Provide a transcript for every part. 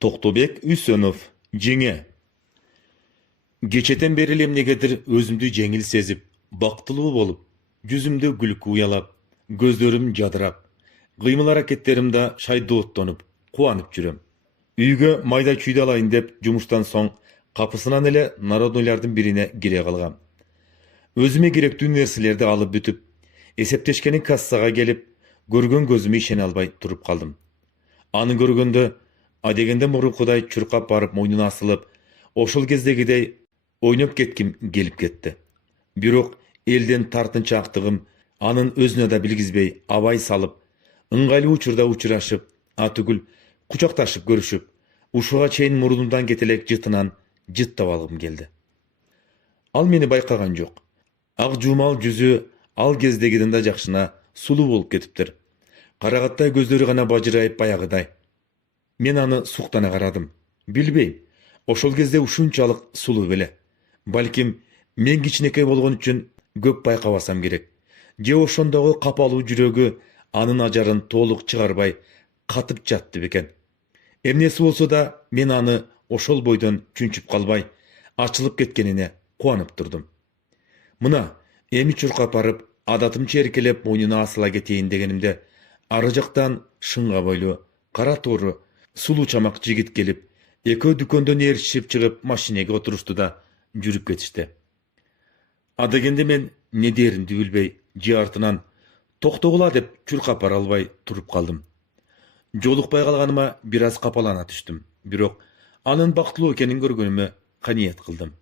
Toktobek Üsönov, Jenge. Geçeten beri emnegedir özümdü jеңил сезip, бактылуу болуп, жүзүмдө күлкү уялап, көздөрүм жадырап, кыймыл аракеттеримде шайдооттонуп, кубанып жүрөм. Үйгө майда чүйдө алайын деп жумуштан соң капысынан эле народнойлардын бирине кире калгам. Өзүмө керектүү нерселерди алып бүтүп, эсептешкени кассага келип, көргөн көзүмө ишене албай туруп калдым. Аны көргөндө адегенде мурункудай чуркап барып мойнуна асылып, ошол кездегидей ойноп кетким келип кетти. Бирок элден тартынчаактыгым анын өзүнө да билгизбей абай салып, ыңгайлуу учурда учурашып, атүгүл кучакташып көрүшүп, ушуга чейин мурдумдан кетелек жытынан жыттап алгым келди. Ал мени байкаган жок. Ак жумал жүзү ал кездегиден да жакшына сулуу болуп кетиптир. Карагаттай көздөрү гана бажырайып баягыдай. Мен аны суктана карадым. Билбейм, ошол кезде ушунчалык сулуу беле. Балким, мен кичинекей болгон үчүн көп байкабасам керек. Же ошондогу капалуу жүрөгү анын ажарын толук чыгарбай катып жатты бекен. Эмнеси болсо да мен аны ошол бойдон чүнчүп калбай, ачылып кеткенине кубанып турдум. Мына, эми чуркап барып, адатымча эркелеп мойнуна асыла кетейин дегенимде, ары жактан шыңга бойлуу, кара тоору, сулуу чамак жигит келип, экөө дүкөндөн ээрчишип чыгып машинеге отурушту да жүрүп кетишти. Адегенде мен не дээримди билбей, же артынан токтогула деп чуркап бара албай туруп калдым. Жолукпай калганыма бир аз капалана түштүм. Бирок анын бактылуу экенин көргөнүмө каниет кылдым.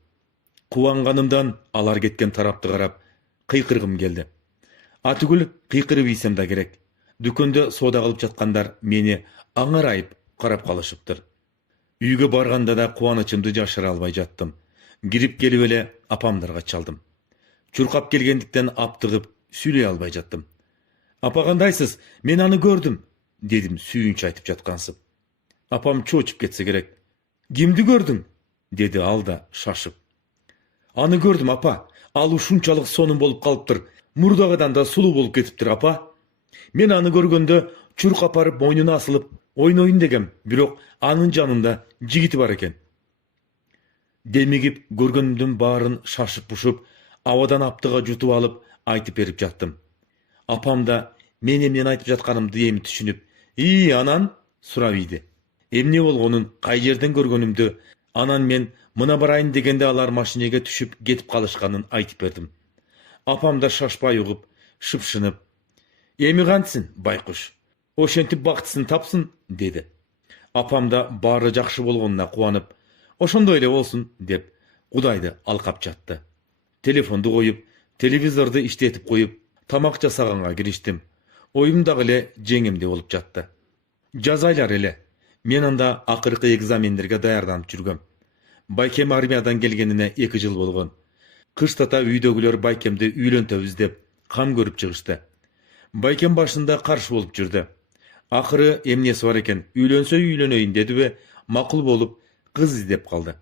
Кубанганымдан алар кеткен тарапты карап, кыйкыргым келди. Атүгүл кыйкырып ийсем да керек. Дүкөндө соода кылып жаткандар мени аңарайып карап калышыптыр. Үйгө барганда да кубанычымды жашыра албай жаттым. Кирип келип эле апамдарга чалдым. Чуркап келгендиктен аптыгып сүйлөй албай жаттым. Апа кандайсыз? Мен аны көрдүм, дедим сүйүнч айтып жаткансып. Апам чоочуп кетсе керек. Кимди көрдүң? Деди ал да шашып. Аны көрдүм, апа. Ал ушунчалык сонун болуп калыптыр. Мурдагыдан да сулуу болуп кетиптир, апа. Мен аны көргөндө чуркап барып мойнуна асылып ойноюн дегем, бирок анын жанында жигити бар экен. Демигип көргөнүмдүн баарын шашып пушуп, абадан аптыга жутуп алып айтып берип жаттым. Апам да мен эмнени айтып жатканымды эми түшүнүп, анан сурап ийди. Эмне болгонун, кай жерден көргөнүмдү, анан мен мына барайын дегенде алар машинеге түшүп кетип калышканын айтып бердим. Апам да шашпай угуп, шыпшынып, эми кантсин, байкуш, ошентип бактысын тапсын, деди. Апам да баары жакшы болгонуна кубанып, ошондой эле болсун, деп Кудайды алкап жатты. Телефонду коюп, телевизорду иштетип коюп, тамак жасаганга кириштим. Оюм дагы эле жеңемде болуп жатты. Жаз айлары эле. Мен анда акыркы экзамендерге даярданып жүргөм. Байкем армиядан келгенине 2 жыл болгон. Кыштата үйдөгүлөр байкемди үйлөнтөбүз деп кам көрүп чыгышты. Байкем башында каршы болуп жүрдү. Акыры эмнеси бар экен, үйлөнсө үйлөнөйүн дедиби, макул болуп кыз издеп калды.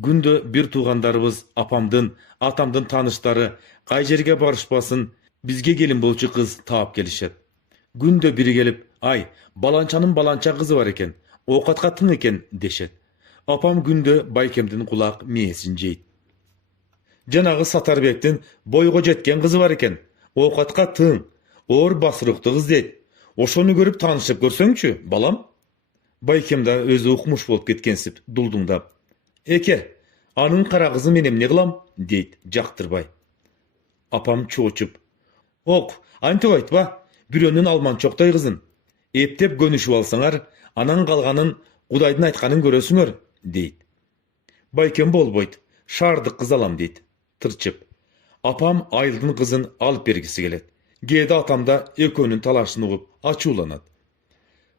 Күндө бир туугандарыбыз апамдын, атамдын тааныштары кай жерге барышпасын, бизге келин болчу кыз таап келишет. Күндө бири келип, ай, баланчанын баланча кызы бар экен, оокатка тың экен дешет. Апам күндө байкемдин кулак мээсин жейт. Жанагы Сатарбектин бойго жеткен кызы бар экен, оокатка тың, оор басырыктуу кыз дейт. Ошону көрүп таанышып көрсөңчү, балам? Байкем да өзү укмуш болуп кеткенсип дулдуңдап. Эке, анын кара кызы мен эмне кылам, дейт жактырбай. Апам чоочуп. Ок, антип айтпа, бирөөнүн алманчоктой кызын. Эптеп көнүшүп алсаңар, анан калганын Кудайдын айтканын көрөсүңөр, дейт. Байкем болбойт, шаардык кыз алам, дейт, тырчып. Апам айылдын кызын алып бергиси келет. Кээде атам да экөөнүн талашын угуп ачууланат.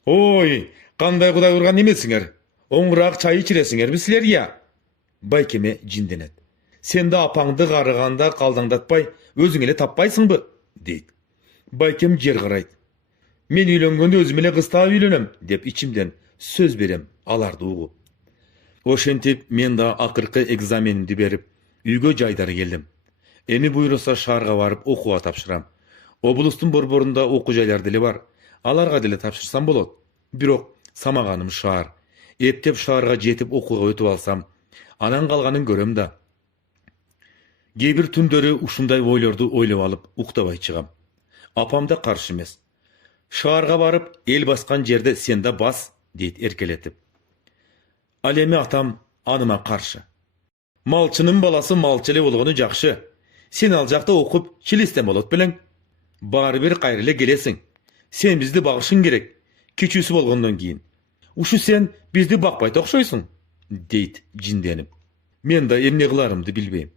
Ой, кандай Кудай урган эмесиңер? Оңураак чай ичиресиңерби силер, я? Байкеме жинденет. Сен да апаңды карыганда калдаңдатпай, өзүң эле таппайсыңбы, дейт. Байкем жер карайт. Мен үйлөнгөндө өзүм эле кыз таап үйлөнөм, деп ичимден сөз берем аларды угуп. Ошентип мен да акыркы экзаменимди берип, үйгө жайдары келдим. Эми буйруса шаарга барып окууга тапшырам. Облустун борборунда окуу жайлар деле бар. Аларга деле тапшырсам болот. Бирок самаганым шаар. eптеп шаарга жетип окууга өтүп алсам, анан калганын көрөм да. Кээ бир түндөрү ушундай ойлорду ойлоп алып уктабай чыгам. Апам да каршы эмес. Шаарга барып, эл баскан жерде сен да бас, дейт эркелетип. Ал эми атам аныма каршы. Малчынын баласы малчы эле болгону жакшы. Сен ал жакта окуп, чилистен болот белең. Баары бир кайра эле келесиң. Сен бизди багышың керек. Кичүүсү болгондон кийин. Ушу сен бизди бакпайт окшойсуң, дейт жинденип. Мен да эмне кыларымды билбейм.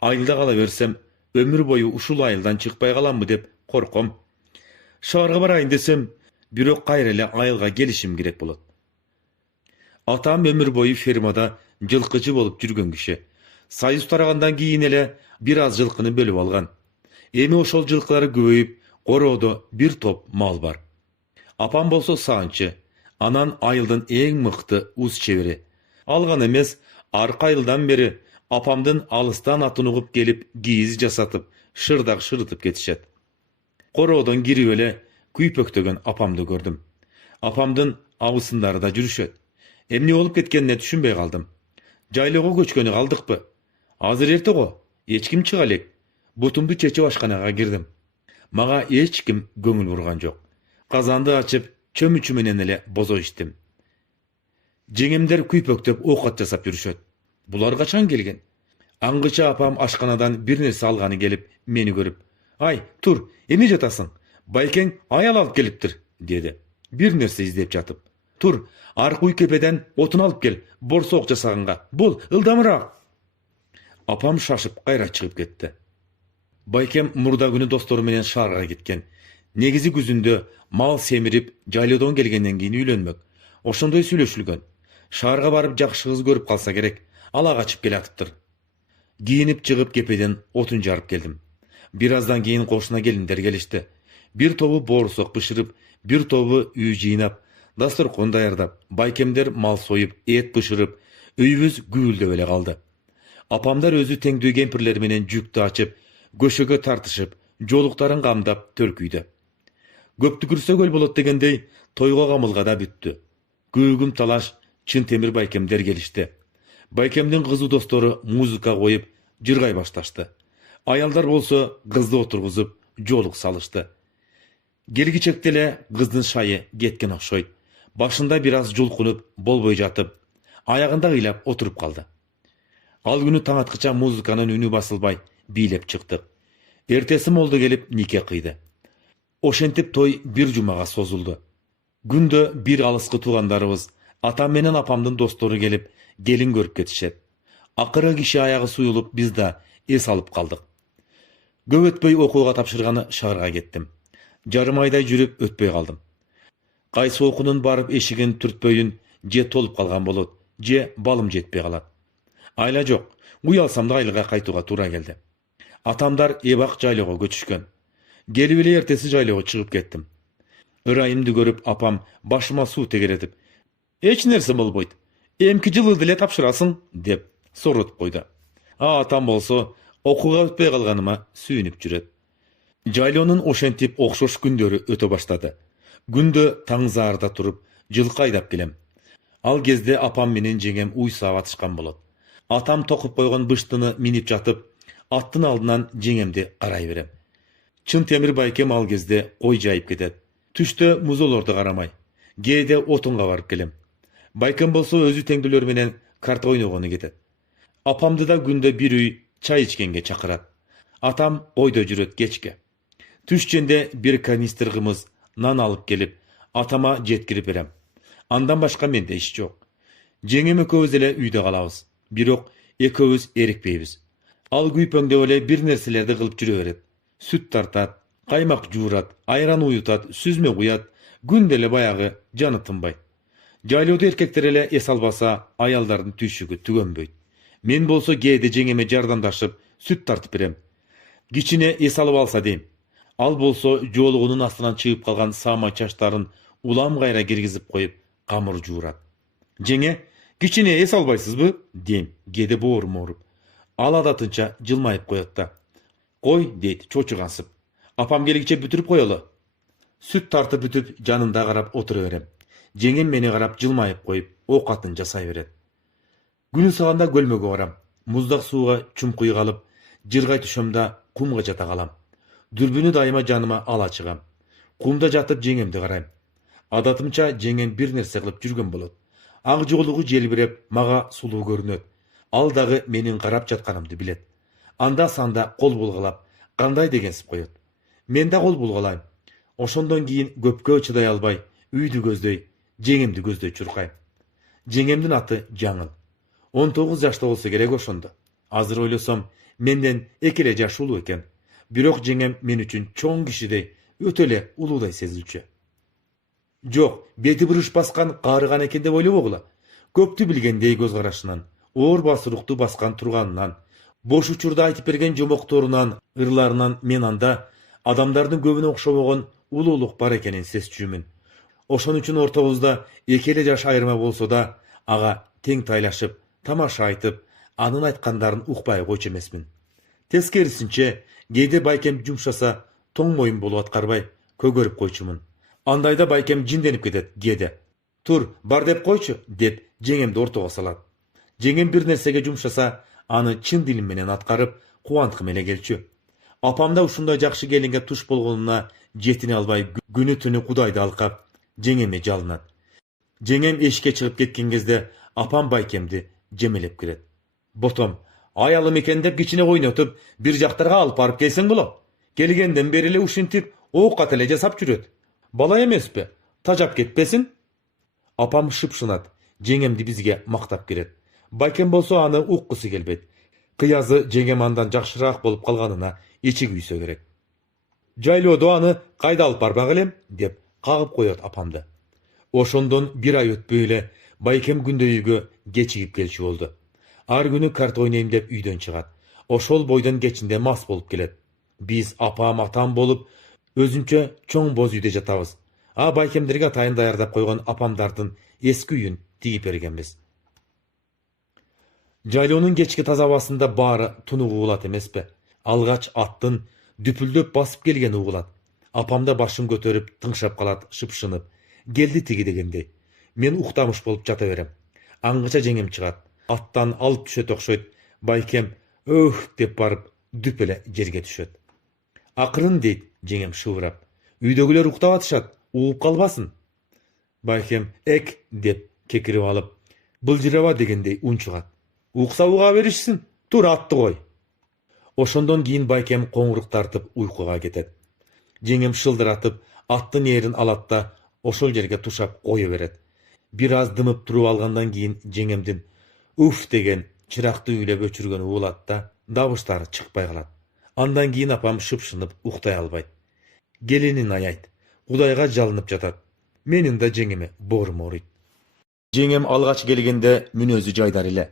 Айылда кала берсем, өмүр бою ушул айылдан чыкпай каламбы деп корком. Шаарга барайын десем, бирок кайра эле айылга келишим керек болот. Атам өмүр бою фермада жылкычы болуп жүргөн киши. Союз тарагандан кийин эле бир аз жылкыны бөлүп алган. Эми ошол жылкылары көбөйүп, короодо бир топ мал бар. Апам болсо саанчы, анан айылдын эң мыкты уз чебери. Алган эмес, аркы айылдан бери апамдын алыстан атын угуп келип, кийиз жасатып, шырдак шырытып кетишет. Короодон кирип эле күйпөктөгөн апамды көрдүм. Апамдын абысындары да жүрүшөт. Эмне болуп кеткенине түшүнбөй калдым. Жайлоого көчкөнү калдыкпы? Азыр эрте го, эч ким чыга элек. Бутумду чечип ашканага кирдим. Мага эч ким көңүл бурган жок. Казанды ачып, чөмүчү менен эле бозо иштим. Жеңемдер күйпөктөп оокат жасап жүрүшөт. Булар качан келген? Аңгыча апам ашканадан бир нерсе алганы келип, мени көрүп, "Ай, тур, эмне жатасың? Байкең аял алып келиптир", деди. Бир нерсе издеп жатып. "Тур, аркы үй кепеден отун алып кел, борсоок жасаганга. Бул, ылдамыраак." Апам шашып кайра чыгып кетти. Байкем мурда күнү достору менен шаарга кеткен. Негизи күзүндө мал семирип, жайлоодон келгенден кийин үйлөнмөк. Ошондой сүйлөшүлгөн. Шаарга барып жакшы кыз көрүп калса керек. Ала качып келатыптыр. Кийинип чыгып кепеден отун жарып келдим. Бир аздан кийин кошуна келиндер келишти. Бир тобу боорусок бышырып, бир тобу үй жыйнап, дасторкон даярдап, байкемдер мал союп, эт бышырып, үйүбүз гүүлдөп эле калды. Апамдар өзү теңдүү кемпирлер менен жүктү ачып, көшөгө тартышып, жолуктарын камдап төркүйдө. Көптү күрсө көл болот дегендей, тойго камылга да бүттү. Күүгүм талаш, чын темир байкемдер келишти. Байкемдин кызы достору музыка коюп, жыргай башташты. Аялдар болсо кызды отургузуп, жолук салышты. Келгичекте эле кыздын шайы кеткен окшойт. Башында бир аз жулкунуп, болбой жатып, аягында кыйлап отуруп калды. Ал күнү таң аткыча музыканын үнү басылбай, бийлеп чыктык. Эртеси молдо келип нике кыйды. Ошентип той бир жумага созулду. Күндө бир алыскы туугандарыбыз, атам менен апамдын достору келип, келин көрүп кетишет. Акыры киши аягы суюлуп, биз да эс алып калдык. Көп өтпөй окууга тапшырганы шаарга кеттим. Жарым айдай жүрүп өтпөй калдым. Кайсы окуунун барып эшигин түртпөйүн же толуп калган болот, же балым жетпей калат. Айла жок, уялсам да айылга кайтууга туура келди. Атамдар эбак жайлоого көчүшкөн. Келип эле эртеси жайлоого чыгып кеттим. Ырайымды көрүп апам башыма суу тегеретип, "Эч нерсе болбойт. Эмки жылы деле тапшырасың", деп соротуп койду. Атам болсо окууга өтпөй калганыма сүйүнүп жүрөт. Жайлоонун ошентип окшош күндөрү өтө баштады. Күндө таң заарда туруп, жылкы айдап келем. Ал кезде апам менен жеңем уй саап атышкан болот. Атам токуп койгон быштыны минип жатып, аттын алдынан жеңемди карай берем. Чын темир байкем ал кезде кой жайып кетет. Түштө музолорду карамай, кээде отунга барып келем. Байкем болсо өзү теңдүүлөр менен карта ойногону кетет. Апамды да күндө бир үй чай ичкенге чакырат. Атам ойдо жүрөт кечке. Түшченде бир канистр кымыз нан алып келип, атама жеткирип берем. Андан башка менде иш жок. Жеңем экөөбүз эле үйдө калабыз. Бирок экөөбүз эрикпейбиз. Ал күйпөңдөп эле бир нерселерди кылып жүрө берет. Сүт тартат, каймак жуурат, айран уютат, сүзмө куят, күндө эле баягы жаны тынбайт. Жайлоодо эркектер эле эс албаса, аялдардын түйшүгү түгөнбөйт. Мен болсо кээде жеңеме жардамдашып, сүт тартып берем. Кичине эс алып алса дейм. Ал болсо жоолугунун астынан чыгып калган саама чачтарын улам кайра киргизип коюп, камыр жуурат. "Жеңе, кичине эс албайсызбы?" дейм, кээде боорум ооруп. Ал адатынча жылмайып коет да. "Кой", дейт чочугансып. "Апам келгиче бүтүрүп коелу." Сүт тартып бүтүп, жанында карап отура берем. Жеңем мени карап жылмайып коюп, оокатын жасай берет. Күнү саганда көлмөгө барам. Муздак сууга чумкуй калып, жыргай түшөм да кумга жата калам. Дүрбүнү дайыма жаныма ала чыгам. Кумда жатып жеңемди карайм. Адатымча жеңем бир нерсе кылып жүргөн болот. Ак жоолугу желбиреп, мага сулуу көрүнөт. Ал дагы менин карап жатканымды билет. Анда санда кол булгалап, кандай дегенсип коет. Мен да кол булгалайм. Ошондон кийин көпкө чыдай албай, үйдү көздөй, жеңемди көздөй чуркайм. Жеңемдин аты Жаңыл. 19 жашта болсо керек ошондо. Азыр ойлосом, менден 2 эле жаш улуу экен. Бирок жеңем мен үчүн чоң кишидей, өтө эле улуудай сезилчү. Жок, бети буруш баскан каарыган экен деп ойлобогула. Көптү билгендей көз карашынан, оор басырукту баскан турганынан, бош учурда айтып берген жомокторунан, ырларынан мен анда адамдардын көбүнө окшобогон улуулук бар экенин сезчүмүн. Ошон үчүн ортобузда 2 эле жаш айырма болсо да, ага тең тайлашып, тамаша айтып, анын айткандарын укпай койчу эмесмин. Тескерисинче, кээде байкем жумшаса, тоң моюн болуп аткарбай, көгөрүп койчумун. Андайда байкем жинденип кетет кээде. Тур, бар деп койчу, деп жеңемди ортого салат. Жеңем бир нерсеге жумшаса, аны чын дилим менен аткарып, кубанткым эле келчү. Апам да ушундай жакшы келинге туш болгонуна жетине албай, күнү түнү Кудайды алкап, жеңеме жалынат. Жеңем эшикке чыгып кеткен кезде апам байкемди жемелеп кирет. Ботом, аялым экен деп кичине ойнотуп, бир жактарга алып барып келсең болот. Келгенден бери эле ушинтип, оокат эле жасап жүрөт. Бала эмеспи? Тажап кетпесин? Апам шыпшынат, жеңемди бизге мактап кирет. Байкем болсо аны уккусу келбейт. Кыязы жеңем андан жакшыраак болуп калганына ичи күйсө керек. Жайлоодо аны кайда алып барбак элем, деп кагып коет апамды. Ошондон бир ай өтпөй эле байкем күндө үйгө кечигип келчү болду. Ар күнү карта ойнойм деп үйдөн чыгат. Ошол бойдон кечинде мас болуп келет. Биз апам атам болуп, өзүнчө чоң боз үйдө жатабыз. Байкемдерге атайын даярдап койгон апамдардын эски үйүн тигип бергенбиз. Жайлоонун кечки таза абасында баары тунук угулат эмеспи? Алгач аттын дүпүлдөп басып келгени угулат. Апам да башын көтөрүп тыңшап калат, шыпшынып. Келди тиги дегендей. Мен уктамыш болуп жата берем. Аңгыча жеңем чыгат. Аттан алып түшөт окшойт. Байкем өөх деп барып дүп эле жерге түшөт. Акырын дейт жеңем шыбырап. Үйдөгүлөр уктап атышат, угуп калбасын. Байкем эк деп кекирип алып, былжыраба дегендей унчугат. Укса уга беришсин, тур атты кой. Ошондон кийин байкем коңурук тартып уйкуга кетет. Жеңем шылдыратып, аттын ээрин алат да ошол жерге тушап кое берет. Бир аз дымып туруп алгандан кийин жеңемдин уф деген чыракты үйлөп өчүргөнү угулат да дабыштары чыкпай калат. Андан кийин апам шыпшынып уктай албайт. Келинин аяйт, Кудайга жалынып жатат. Менин да жеңеме боорум ооруйт. Жеңем алгач келгенде мүнөзү жайдар эле.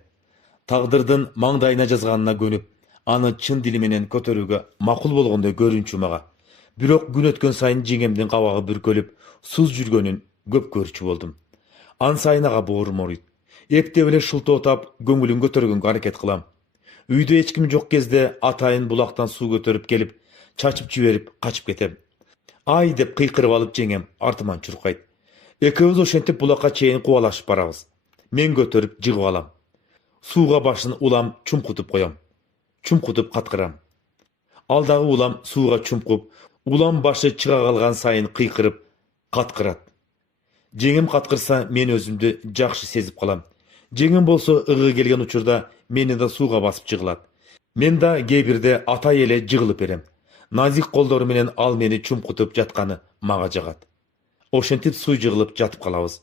Тагдырдын маңдайына жазганына көнүп, аны чын дили менен көтөрүүгө макул болгондой көрүнчү мага. Бирок күн өткөн сайын жеңемдин кабагы бүркөлүп, суз жүргөнүн көп көрчү болдум. Ан сайын ага боорум ооруйт. Эптеп эле шултоотап, көңүлүн көтөргөнгө аракет кылам. Үйдө эч ким жок кезде атайын булактан суу көтөрүп келип, чачып жиберип качып кетем. Ай деп кыйкырып алып жеңем артыман чуркайт. Экөөбүз ошентип булакка чейин кубалашып барабыз. Мен көтөрүп жыгып алам. Сууга башын улам чумкутуп коем. Чумкутуп каткырам. Ал дагы улам сууга чумкуп, улам башы чыга калган сайын кыйкырып каткырат. Жеңем каткырса мен өзүмдү жакшы сезип калам. Жеңем болсо ыгы келген учурда мени да сууга басып жыгылат. Мен да кээ бирде атай эле жыгылып берем. Назик колдору менен ал мени чумкутуп жатканы мага жагат. Ошентип суу жыгылып жатып калабыз.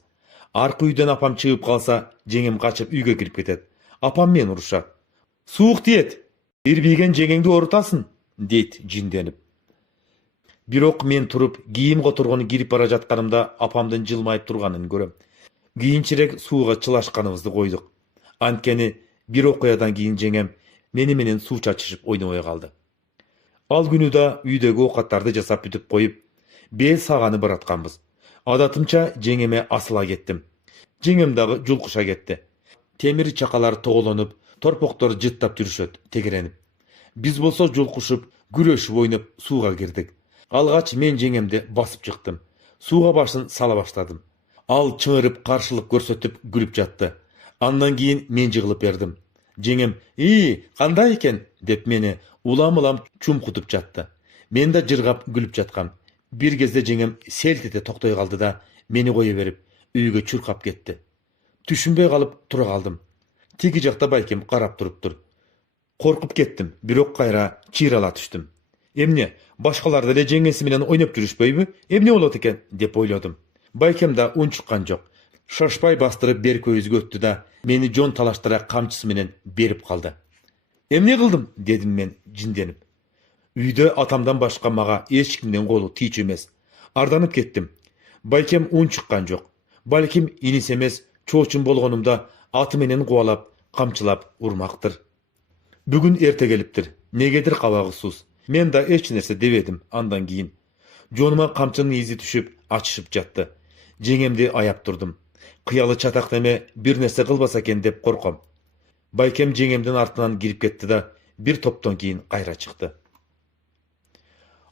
Аркы үйдөн апам чыгып калса, жеңем качып үйгө кирип кетет. Апам мени урушат. Суук тиет. Ирбийген жеңеңди оорутасың, дейт жинденип. Бирок мен туруп, кийим которгону кирип бара жатканымда апамдын жылмайып турганын көрөм. Кийинчерээк сууга чылашканыбызды койдук. Анткени бир окуядан кийин жеңем мени менен суу чачышып ойнобой калды. Ал күнү да үйдөгү оокаттарды жасап бүтүп коюп, бел саганы баратканбыз. Адатымча жеңеме асыла кеттим. Жеңем дагы жулкуша кетти. Темир чакалар тоголонуп, торпоктор жыттап жүрүшөт, тегеренип. Биз болсо жулкушуп, күрөшүп ойноп сууга кирдик. Алгач мен жеңемди басып чыктым. Сууга башын сала баштадым. Al çığırıp karşılık görsetip gülüp jattı. Andan keyin men jygılıp berdim. Jengem, kanday eken?" dep meni ulam-ulam çumkutup jatty. Men de jırgap gülüp jatkam. Bir gezde jengem selt ete toktoy kaldı da meni koyu berip üyge çurkap ketdi. Düşünbey kalıp tura kaldım. Tigi jakta baykem karap turuptur. Korkup kettim. Birok kayra çiğrala düştüm. Emne, başkalarda ele jengesi menen oynap жүрүшпөйбү? Emne bolot eken dep oyladım. Baykem da un çykkan jok. Şaşpay bastırıp ber көйүзгө öttü da meni jon talaştıra kamçısı menen berip kaldı. Emne kıldım dedim men jindenip. Үйдө atamdan başka maga eç kimden kolu тийчү эмес. Ardanıp kettim. Baykem un çykkan jok. Balkim inis emes, çoçun bolgonumda atı menen kuvalap, kamçılap urmaktır. Bugün erte geliptir. Negedir kabagı sus. Men da eç nerse devedim andan keyin. Jonuma kamçının izi düşüp açışıp jattı. Jengемди ayap durdum. Kıyalı çatak deme bir nerse kılbasa eken dep korkom. Baykem jengемдин артынан girip ketdi da bir topton keyin kayra çıktı.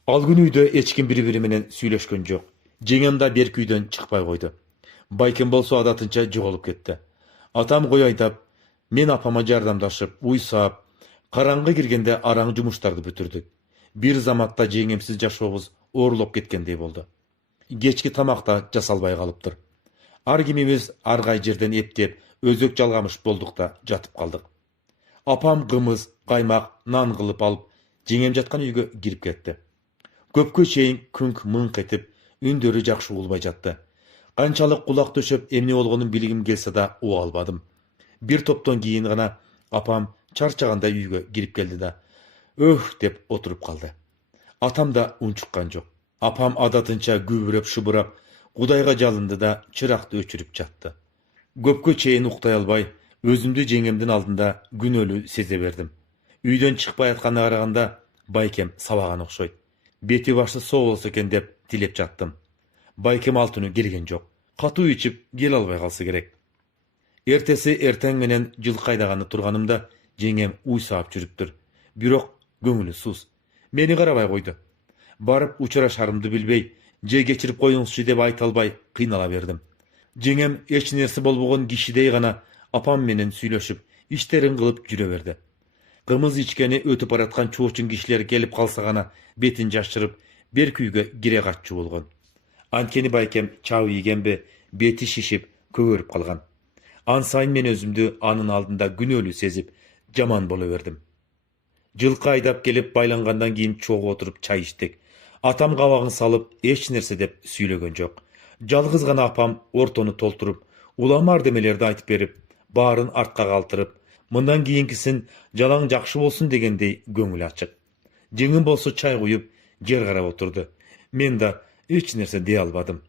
Al gün үйдө echkim biri-biri menen süйлөшкөн жок. Жеңем да берки үйдөн чыкпай койду. Байкем болсо адатынча жоголуп кетти. Атам кой айтап, мен апама жардамдашып, уй саап, караңгы киргенде араң жумуштарды бүтүрдүк. Bir zamatda жеңемсиз жашообуз оорулоп кеткендей болду. Кечки тамак да жасалбай калыптыр. Ар кимибиз ар кай жерден эптеп, өзөк жалгамыш болдук да жатып калдык. Апам кымыз, каймак, нан кылып алып, жеңем жаткан үйгө кирип кетти. Көпкө чейин күнк мыңк этип, үндөрү жакшы угулбай жатты. Канчалык кулак төшөп эмне болгонун билгим келсе да уга албадым. Bir топтон кийин гана апам чарчагандай үйгө кирип келди да "Өх" деп отуруп калды. Атам да un чыккан жок. Апам адатынча күбүрөп шыбырап, Кудайга жалынды да чыракты өчүрүп жатты. Көпкө чейин уктай албай, өзүмдү жеңемдин алдында күнөөлүү сезе бердим. Үйдөн чыкпай атканына караганда байкем сабаган окшойт. Бети башы соо болсо экен деп тилеп жаттым. Байкем ал түнү келген жок. Катуу ичип келе албай калсы керек. Эртеси эртең менен жылкы айдаганы турганымда жеңем уй саап жүрүптүр. Бирок көңүлү сус. Мени карабай койду. Барып учурашарымды билбей, же кечирип коюңузчу деп айта албай кыйнала бердим. Жеңем эч нерсе болбогон кишидей гана апам менен сүйлөшүп, иштерин кылып жүрө берди. Кымыз ичкени өтүп бараткан чоочун кишилер келип калса гана бетин жашырып, бер күйгө кире катчу болгон. Анткени байкем чабы ийгенби, бети шишип, көгөрүп калган. Ан сайын мен өзүмдү анын алдында күнөөлүү сезип, жаман боло бердим. Жылкы айдап келип байлангандан кийин чогуу отуруп чай иштик. Атам кабагын салып, эч нерсе деп сүйлөгөн жок. Жалгыз гана апам ортону толтуруп, улам ардемелерди айтып берип, баарын артка калтырып, мындан кийинкисин жалаң жакшы болсун дегендей көңүл ачык. Жеңим болсо чай куюп, жер карап отурду. Мен да эч нерсе дей албадым.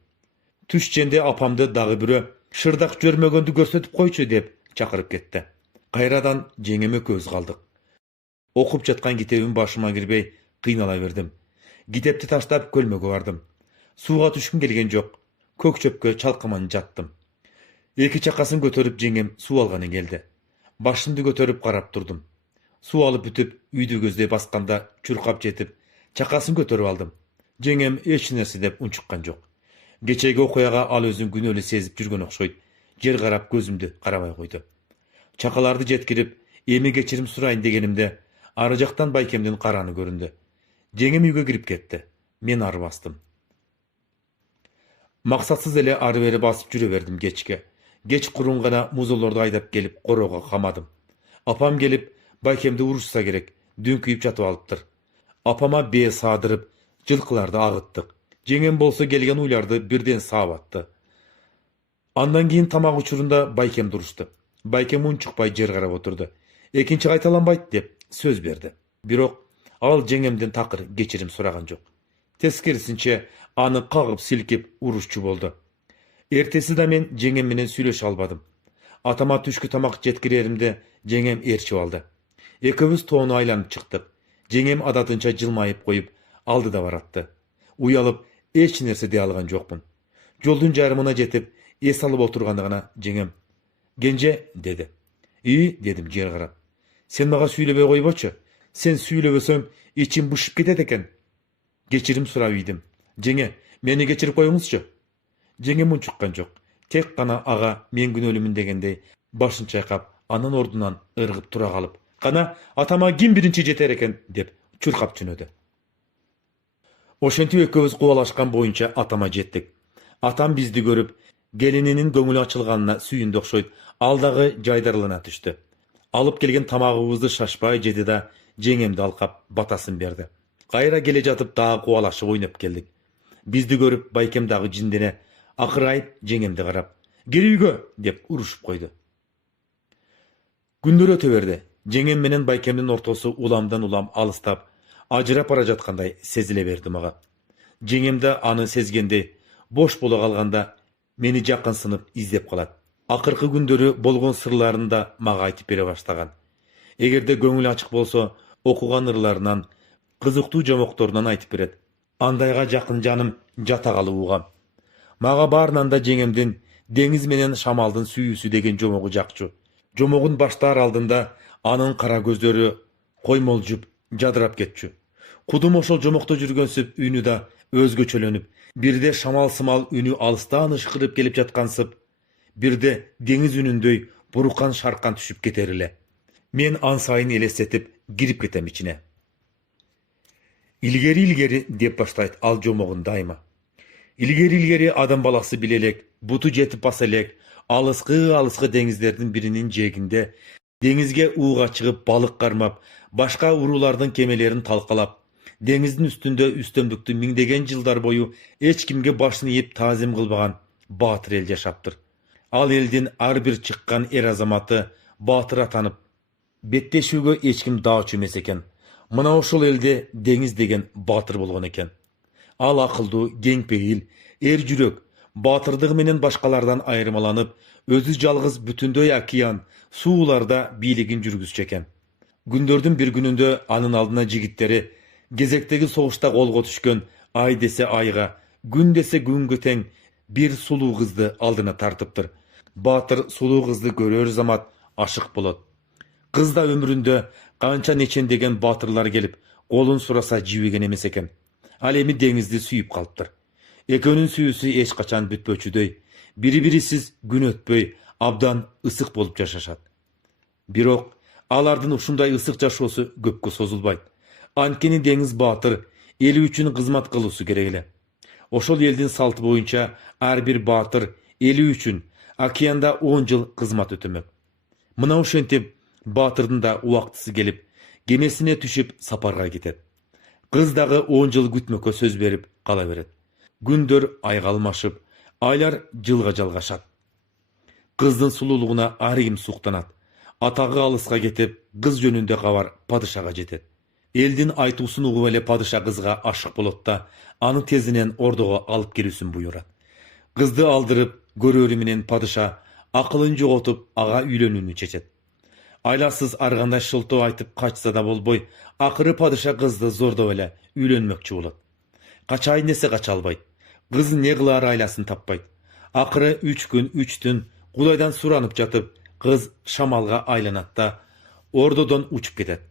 Түшченде апамды дагы бирөө шырдак жөрмөгөндү көрсөтүп койчу деп чакырып кетти. Кайрадан жеңеме көз калдык. Окуп жаткан китебим башыма кирбей, кыйнала бердим. Китепти таштап көлмөгө бардым. Сууга түшкүм келген жок. Көк чөпкө чалкаман жаттым. Эки чакасын көтөрүп жеңем суу алганы келди. Башымды көтөрүп карап турдум. Суу алып бүтүп, үйдү көздөй басканда чуркап жетип, чакасын көтөрүп алдым. Жеңем эч нерсе деп унчуккан жок. Кечеги окуяга ал өзүн күнөөлүү сезип жүргөн окшойт. Жер карап көзүмдү карабай койду. Чакаларды жеткирип, эми кечирим сурайын дегенимде, ары жактан байкемдин караны көрүндү. Жеңем үйгө кирип кетти. Мен ары бастым. Максатсыз эле ары бери басып жүрө бердим кечке. Кеч курун гана музоолорду айдап келип короого камадым. Апам келип, байкемди урушса керек, дүңкүйүп жатып алыптыр. Апама бээ саадырып, жылкыларды агыттык. Жеңем болсо келген уйларды бирден саап атты. Андан кийин тамак учурунда байкем дурушту. Байкем унчукпай жер карап отурду. Экинчи кайталанбайт деп сөз берди. Бирок ал жеңемден такыр кечирим сураган жок. Тескерисинче аны кагып силкип урушчу болду. Эртеси да мен жеңем менен сүйлөшө албадым. Атама түшкү тамак жеткиреримде жеңем ээрчип алды. Экөөбүз тоону айланып чыктык. Жеңем адатынча жылмайып коюп, алды да баратты. Уялып, эч нерсе дей алган жокмун. Жолдун жарымына жетип, эс алып отурганда гана жеңем "Кенже" деди. Дедим жер карап. "Сен мага сүйлөбөй койбочу. Сен сүйлөбөсөң, ичим бышып кетет экен." Кечирим сурап ийдим. "Жеңе, мени кечирип коюңузчу." Жеңем унчуккан жок. Tek gana aga men gün ölümün degende başın çayqap, anan ordundan ırgıp tura kalıp, "Gana atama kim birinci jeter eken?" dep çurkap çünödü. Oşenti ekөөbüz kovalaşkan boyunca atama jettik. Atam bizdi görüp, gelininin göңülü açılganına sүйündü okşoyup, alдағы jaydarlana düştü. Alıp gelgen tamağыбызды şaşpay jedi da жеңемди alkap batasın berdi. Kayra gele jatıp dağı kovalaşıp oynap geldik. Bizdi görüp Baykem dağı jindine akırayıp жеңемди karap, "Gel үйgө" dep uruşup koydu. Gündür öte berdi. Жеңем менен Байкемдин ортосу уламдан улам алыстап, ажырап бара жаткандай сезиле берди мага. Жеңем да аны сезгенде, бош боло калганда мени жакынсынып издеп калат. Акыркы күндөрү болгон сырларын да мага айтып бере баштаган. Эгерде көңүлү ачык болсо, окуган ырларынан, кызыктуу жомокторунан айтып берет. Андайга жакын жаным жата калып угам. Мага баарынан да жеңемдин деңиз менен шамалдын сүйүүсү деген жомогу жакчу. Жомогун баштаар алдында анын кара көздөрү коймолжуп, жадырап кетчү. Кудум ошол жомокто жүргөнсүп үнү да өзгөчөлөнүп, бирде шамал сымал үнү алыстан ышкырып келип жаткансып, бирде деңиз үнүндөй бурукан шаркан түшүп кетер эле. Мен ан сайын элестетип кирип кетем ичине. Илгери деп баштайт ал жомогун дайыма. Илгери адам баласы биле элек, буту жетип баса элек, алыскы деңиздердин биринин жээгинде деңизге ууга чыгып балык кармап, башка уруулардын кемелерин талкалап, деңиздин үстүндө үстөмдүктү миңдеген жылдар бою эч кимге башын ийип таазим кылбаган баатыр эл жашаптыр. Ал элдин ар бир чыккан эр азаматы баатыр атанып, беттешүүгө эч ким даачу эмес экен. Мына ошол элде деңиз деген баатыр болгон экен. Ал акылдуу, кеңпейил, эр жүрөк, баатырдыгы менен башкалардан айырмаланып, өзү жалгыз бүтүндөй океан, сууларда бийлигин жүргүзчү экен. Күндөрдүн бир күнүндө анын алдына жигиттери кезектеги согушта колго түшкөн ай десе айга, күн десе күнгө тең бир сулуу кызды алдына тартыптыр. Баатыр сулуу кызды көрөр замат ашык болот. Кыз да өмүрүндө канча нечендеген баатырлар келип, колун сураса жибиген эмес экен. Ал эми деңизди сүйүп калыптыр. Экөөнүн сүйүүсү эч качан бүтпөчүдөй, бири-бирисиз күн өтпөй абдан ысык болуп жашашат. Бирок алардын ушундай ысык жашоосу көпкө созулбайт. Анткени деңиз баатыр эли үчүн кызмат кылуусу керек эле. Ошол элдин салты боюнча ар бир баатыр эли үчүн океанда 10 жыл кызмат өтөмөк. Мына ошентип баатырдын да убактысы келип, кемесине түшүп сапарга кетет. Кыз дагы 10 жыл күтмөккө сөз берип кала берет. Күндөр айга алмашып, айлар жылга жалгашат. Кыздын сулуулугуна ар ким суктанат. Атагы алыска кетип, кыз жөнүндө кабар падышага жетет. Элдин айтуусун угуп эле падыша кызга ашык болот да, аны тезинен ордого алып келүүсүн буйрат. Кызды алдырып көрөрү менен падыша акылын жоготуп ага үйлөнүүнү чечет. Айласыз ар кандай шылтоо айтып качса да болбой, акыры падыша кызды зордоп эле үйлөнмөкчү болот. Качайын десе кача албайт. Кыз не кылаар айласын таппайт. Акыры 3 күн 3 түн Кудайдан суранып жатып, кыз шамалга айланат да ордодон учуп кетет.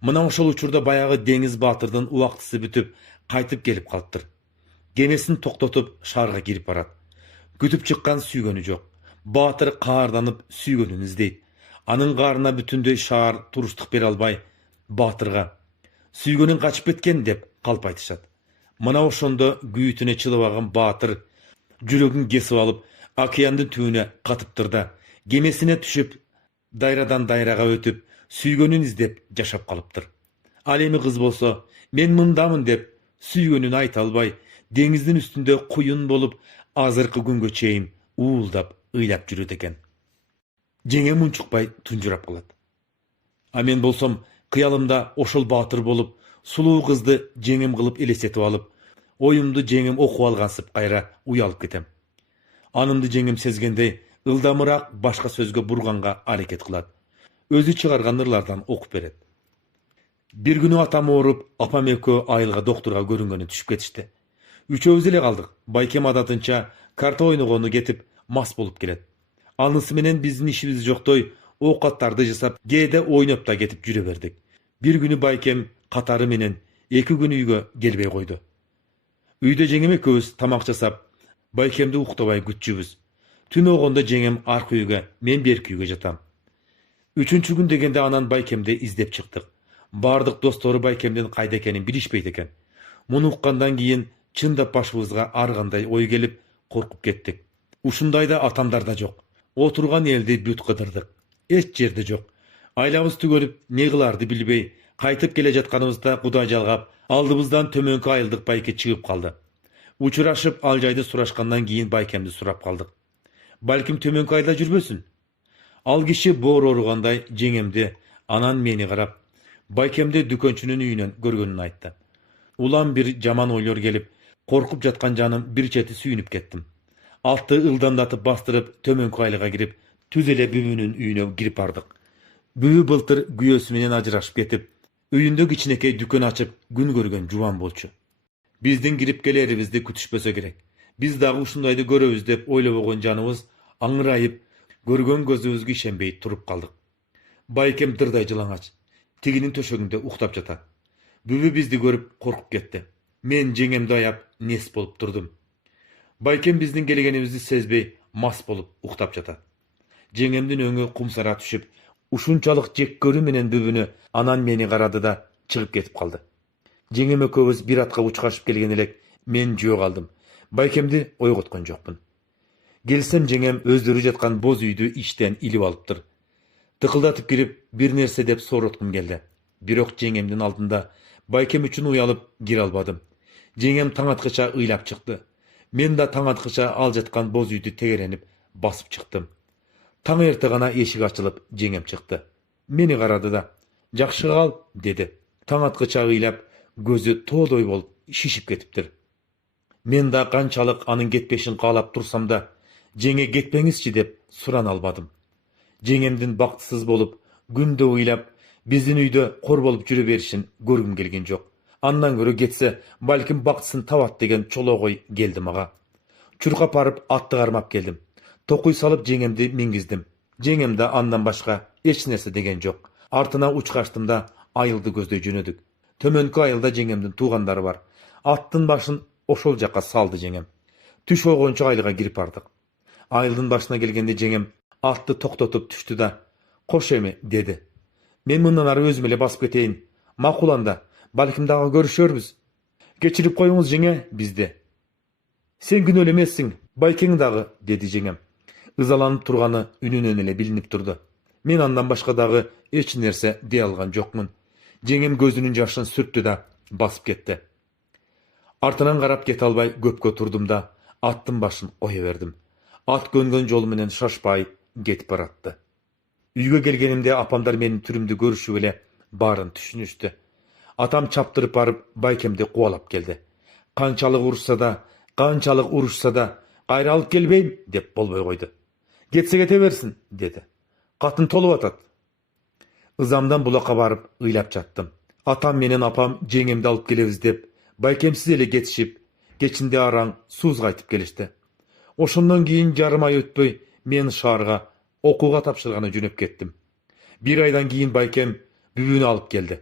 Мына ошол учурда баягы деңиз баатырдын убактысы бүтүп, кайтып келип калыптыр. Кемесин токтотуп шаарга кирип барат. Күтүп чыккан сүйгөнү жок. Баатыр каарданып сүйгөнүн издейт. Анын каарына бүтүндөй шаар туруштук бере албай, баатырга сүйгөнүн качып кеткен деп калп айтышат. Мына ошондо күйүтүнө чылыбаган баатыр жүрөгүн кесип алып, океандын түбүнө катыптыр да, кемесине түшүп, дайрадан дайрага өтүп, сүйгөнүн издеп жашап калыптыр. Ал эми кыз болсо, мен мындамын деп сүйгөнүн айта албай, деңиздин үстүндө куюн болуп, азыркы күнгө чейин уулдап, ыйлап жүрөт экен. Жеңем унчукпай тунжурап калат. А мен болсом, кыялымда ошол баатыр болуп, сулуу кызды жеңем кылып элестетип алып, оюмду жеңем окуп алгансып кайра уялып кетем. Анымды жеңем сезгендей, ылдамыраак башка сөзгө бурганга аракет кылат. Өзү чыгарган ырлардан окуп берет. Бир күнү атам ооруп, апам экөө айылга доктурга көрүнгөнү түшүп кетишти. Үчөөбүз эле калдык. Байкем адатынча карта ойногону кетип, мас болуп келет. Анысы менен биздин ишибиз жоктой, оокаттарды жасап, кээде ойноп да кетип жүрө бердик. Бир күнү Байкем катары менен 2 күн үйгө келбей койду. Үйдө жеңем экөөбүз тамак жасап, Байкемди уктабай күтчүбүз. Tün oğunda jengem arka uyga, men berki uyga jatam. Üçüncü gün degende anan Baykem'de izlep çıktık. Bardık dostları Baykem'den kayda ekenin bilişpeydi eken. Muну uqqandan keyin çındap başımızga argандай oy gelip korkup kettik. Ушундайда atamlar da жок. Oturgan elde büt kıdırdık. Eç жерде жок. Aylabız tügölüp ne kılardı bilbey. Kaytıp gele jatkanыбызda Kuday жалгап, aldыбызdan tömönkü ayıldık Bayke çıgıp kaldı. Uçuraşıp Aljaydı suraşkandan keyin Baykemdi surap kaldık. Balkim tömönkü ayda жүрбөсүн. Al kişi boğur oruganday jengemdi, anan meni karap. Baykemdi dükönçünün üyünen görgönünü aytты. Ulan bir jaman oylor gelip, korkup jatkan canım bir çeti suyunup kettim. Altı ıldandatıp bastırıp tömönkü aylığa girip, tüzele bübünün üyüne girip ardık. Bübü bıltır güyösümenen ajıraşıp ketip, üyündök içinekey dükön açıp gün görgön juwan bolçu. Bizdin girip geleribizdi kütüşpöse gerek. Biz dağı uşundaydı göröbüz dep oylabogон janыбыз aňyrayıp, görgön gözübüzgө işenbey turup kaldık. Baykem dırday jılaňaç. Tiginin töşөгünde uktap jatar. Bübü bizdi görüp korkup ketti. Men jengemdi ayap nes bolup durdum. Baykem bizdin gelegenimizi sezbey mas bolup uktap jatar. Jengemdin öňü kumsara түшүп, ушунчалыk jek görü menen bübünü anan meni karady da çıgıp ketip kaldı. Jengem ekөөbüz bir atka uçkaşıp kelgen elek, men jөө kaldım. Baykemdi oygotkon jokmун. Gelsem jengem özdürü jatkan boz üydü işten ilip alıptır. Tıkıldatıp girip bir nerse dep sorotkum geldi. Birok jengemdin altında Baykem üçün uyalıp gir albadım. Jengem taң atkıça ыйлап çıktı. Men da taң atkıça al jatkan boz üydü tegerenip basıp çıktım. Taң erti gana eşik açılıp jengem çıktı. Meni karady da, "Jakşı kal" dedi. Taң atkıça ыйлап, gözü toğdoy bolup şişip ketiptir. Men da kançalık anın getpeşin kalap tursam da, jenge getpeňizçi dep suran albadım. Jengemdin baktısız bolup, günde uylap, bizdin üyde kor bolup jüre berişin görgüm gelgen jok. Andan görü getse, balkim baktısın tabat degen çologoy geldi maga. Çurkap arıp atты karmap geldim. Tokuy salıp jengemdi mingizdim. Jengem de andan başka eç nerse degen jok. Artına uçkaştım da ayıldı gözдөй jönödük. Tömönkü ayılda jengemdin tuğandары var. Attın başın oşol jaka saldı jengem. Түш oygonçu aylığa girip ardık. Ayıldın başına gelgende jengem atты toktotup түштü da, "Koş emi" dedi. Men mындан ары özüm ele basıp keteyin. Makulanda, balkim dağı görüşörbüz. Geçirip koyuңuz jenge bizde. Sen gün ölemezsin, Baykeň dağı, dedi jengem. Izalanıp turganı ününden ele bilinip durdu. Men andan başka dağı eç nerse deye algan jokmун. Jengem gözünün jaşын sürttü da basıp ketdi. Artınan karap kete albay köpkö turdum da attın başın koya verdim. At göngön jol menen şaşpay ketip baratты. Üyge gelgenimde apamdar menin türümdü görüşüp ele bарын түшүнүштү. Atam çaptırıp barıp Baykemdi kuvalap geldi. Kançalık uruşsa da kayra alıp gelbeyim dep bolboy koydu. Getse kete versin dedi. Katın tolup atat. Izamdan bulaka barıp ыйлап jattım. Atam menen apam jengemdi alıp gelebiz dep Baykemsiz ele getişip, geçinde araň suuz kaytıp gelişti. Oşondan keyin jarym ay ötpöy men şaharga okuga tapşırgana jönöp kettim. Bir aydan keyin Baykem bübünü alıp geldi.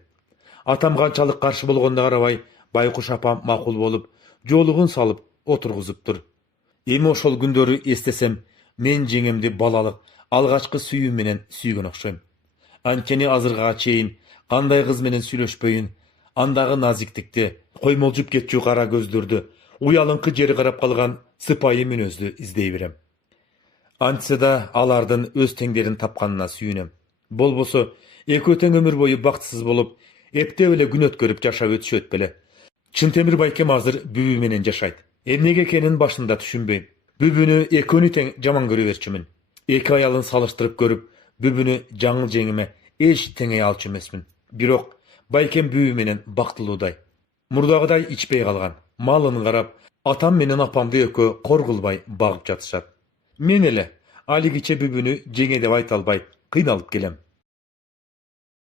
Atam kançalık karşı bolgonda karabay Baykuş apam makul bolup, jolugun salıp oturguzuptur. Emi oşol gündörü estesem, men jengemdi balalık, algaçkı süyüm menen süygen okşoym. Ançeni azırgaga çeyin, kanday kız menen süйлөшпөйүн, andagı naziktikti, koymolcup ketçü kara gözdürdü, uyalınkı jeri karap kalgan sıpayı münözdü izdeyi berem. Antse da alardın öz teňderin tapkanına süyünem. Bolboso, ekö teň ömür boyu baktısız bolup, epte ele gün ötkörüp jaşap ötüşöt bele. Çıntemir Baykem azır bübü menen jaşayt. Emnege ekенин başında түшүнбөйм. Bübünü ekönü teň jaman görüberçimin. Eki ayalın salıştırıp görüp, bübünü жаңыл жеңime eş teňe alçı emesmin. Birok, Baykem bübü menen baktılуудай. Murdagıday içpey kalgan. Malını karap, atam menen apamdy ekö kor kılbay bagıp jatışat. Men ele, ali kiçe bübünü jеңe dep ayta albay, kıynalıp gelem.